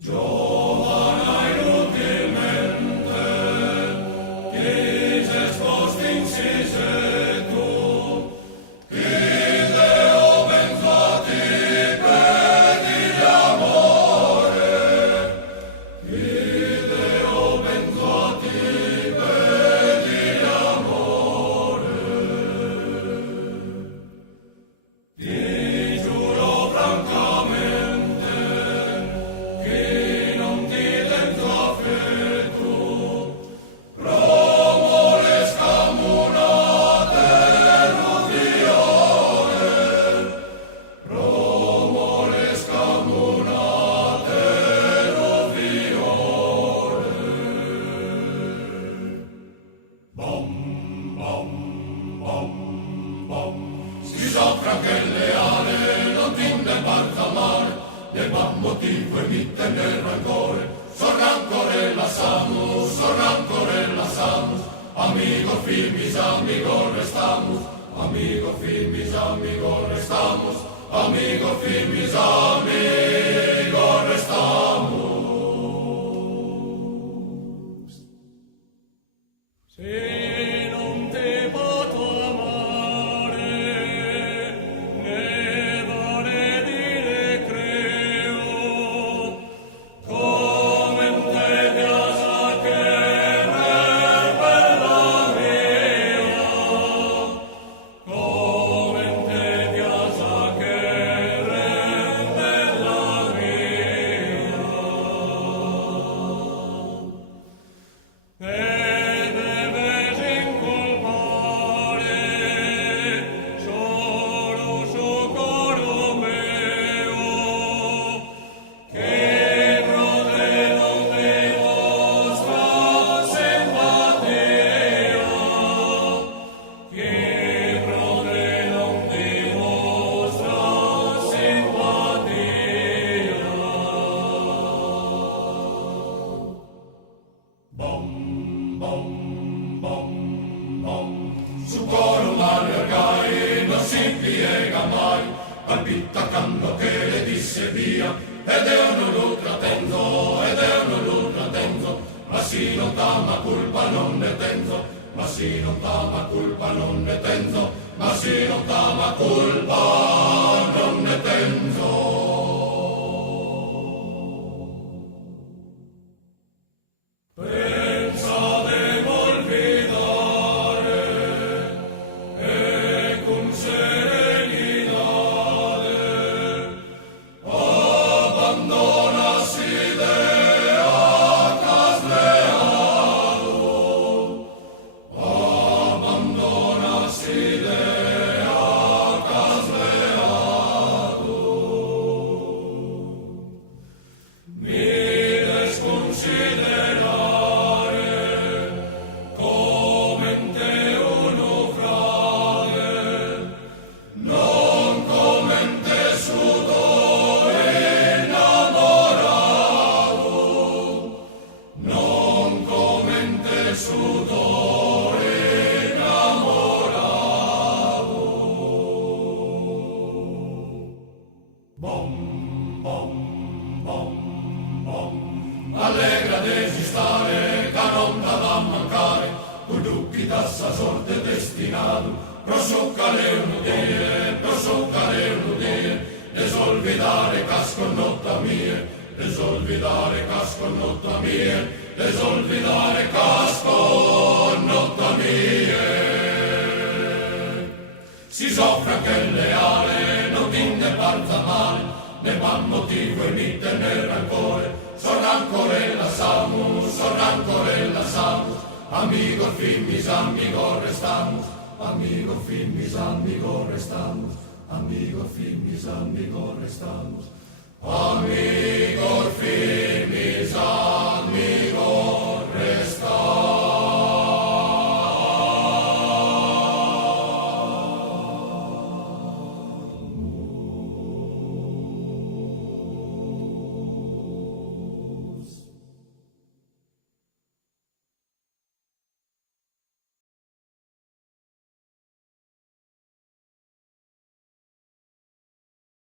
Giovana inutilmente, dices vos vincisetum, Ideo benzati pedi amore, Ideo benzati pedi amore. Ti giuro francamente che non ti dentro affetto, romores camunate ruviore, romores camunate ruviore. Bom, bom, bom, bom, si soffra che il leale non tinde barca mare, de buon motivo emite nel rancore, sorrancorella samus, amigo filmis, amigo restamus, amigo filmis, amigo restamus, amigo filmis, amigo restamus. Se non te poto amare, ne vale dire creo, come in te piaza che bella mia, come in te piaza che bella mia. Deves incolpare solo socorro meo, che prode non dimostra simpatia, che prode non dimostra simpatia. Bom, bom, bom, bom, su coro l'allergai non si piega mai, palpita quando che le disse via, ed io non lo trattenzo, ma si non t'ama colpa non ne tenzo, ma si non t'ama colpa non ne tenzo, ma si non t'ama colpa non ne tenzo. Pensa devo olvidare e con serenidade abbandonas idea casleado, abbandonas idea casleado. Mi desconsiderare come in te uno frate, non come in tessuto innamorato, non come in tessuto innamorato. Bom, bom, bom, bom, allegra desistare, ca non t'ha mancare, tu ducchi da sa sorte destinato, prosuccale un udie, desolvidare casco notta mie, desolvidare casco notta mie, desolvidare casco notta mie. Si soffra che il leale non tinde parza male, ne buon motivo emite nel rancore, sorrancorella samus, amigo filmis, amigo restamus, amigo filmis, amigo restamus, amigo filmis, amigo restamus.